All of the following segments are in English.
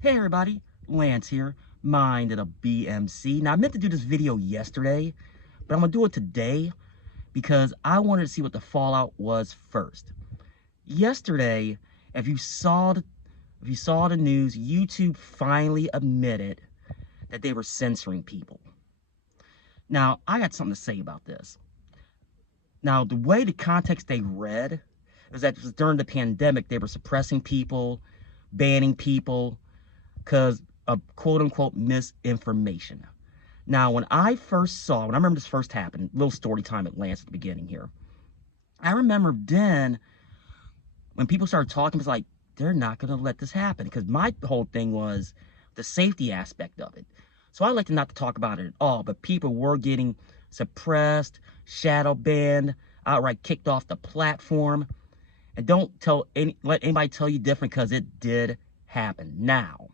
Hey everybody, Lance here, mind of the B.M.C. Now I meant to do this video yesterday, but I'm gonna do it today because I wanted to see what the fallout was first. Yesterday, if you saw the news, YouTube finally admitted that they were censoring people. Now I got something to say about this. Now the way the context they read is that during the pandemic they were suppressing people, banning people, because of quote-unquote misinformation. Now, when I remember this first happened, little story time at Lance at the beginning here. I remember then when people started talking, it was like, they're not going to let this happen. Because my whole thing was the safety aspect of it. So I like to not to talk about it at all, but people were getting suppressed, shadow banned, outright kicked off the platform. And don't let anybody tell you different, because it did happen. Now,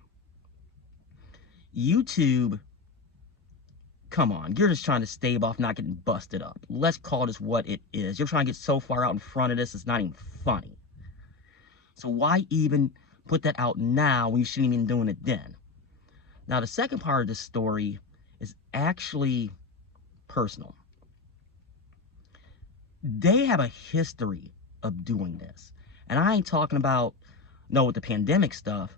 YouTube, come on, you're just trying to stave off not getting busted up. Let's call this what it is. You're trying to get so far out in front of this, it's not even funny. So why even put that out now when you shouldn't even be doing it then? Now, the second part of this story is actually personal. They have a history of doing this. And I ain't talking about, no, with the pandemic stuff.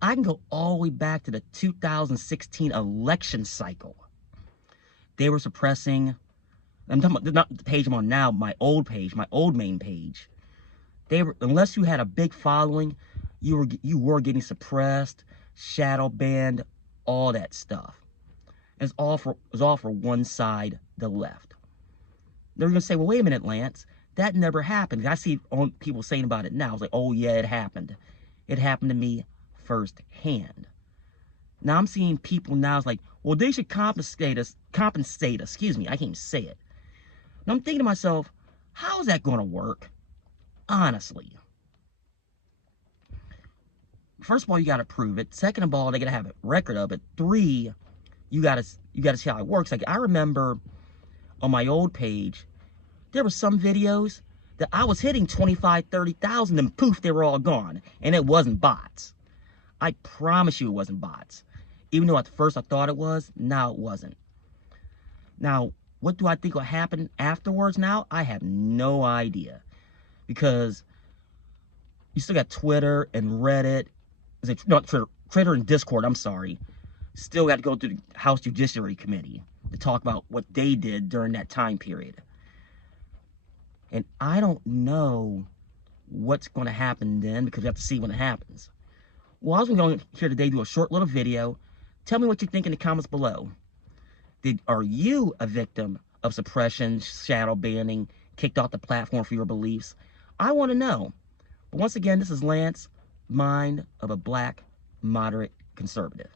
I can go all the way back to the 2016 election cycle. They were suppressing, I'm talking about not the page I'm on now, my old page, my old main page. They were, unless you had a big following, you were getting suppressed, shadow banned, all that stuff. It was all for one side, the left. They're gonna say, well, wait a minute, Lance, that never happened. I see people saying about it now. I was like, oh yeah, it happened. It happened to me firsthand. Now I'm seeing people now, it's like, well, they should compensate us, excuse me, I can't even say it. And I'm thinking to myself, how is that going to work? Honestly. First of all, you got to prove it. Second of all, they got to have a record of it. Three, you got to see how it works. Like, I remember on my old page, there were some videos that I was hitting 25, 30,000, and poof, they were all gone. And it wasn't bots. I promise you it wasn't bots. Even though at first I thought it was, now it wasn't. Now, what do I think will happen afterwards now? I have no idea. Because you still got Twitter and Reddit. Not Twitter and Discord, I'm sorry. Still got to go through the House Judiciary Committee to talk about what they did during that time period. And I don't know what's going to happen then, because we have to see when it happens. Well, I was going to here today do a short little video. Tell me what you think in the comments below. Are you a victim of suppression, shadow banning, kicked off the platform for your beliefs? I want to know. But once again, this is Lance, mind of a black, moderate conservative.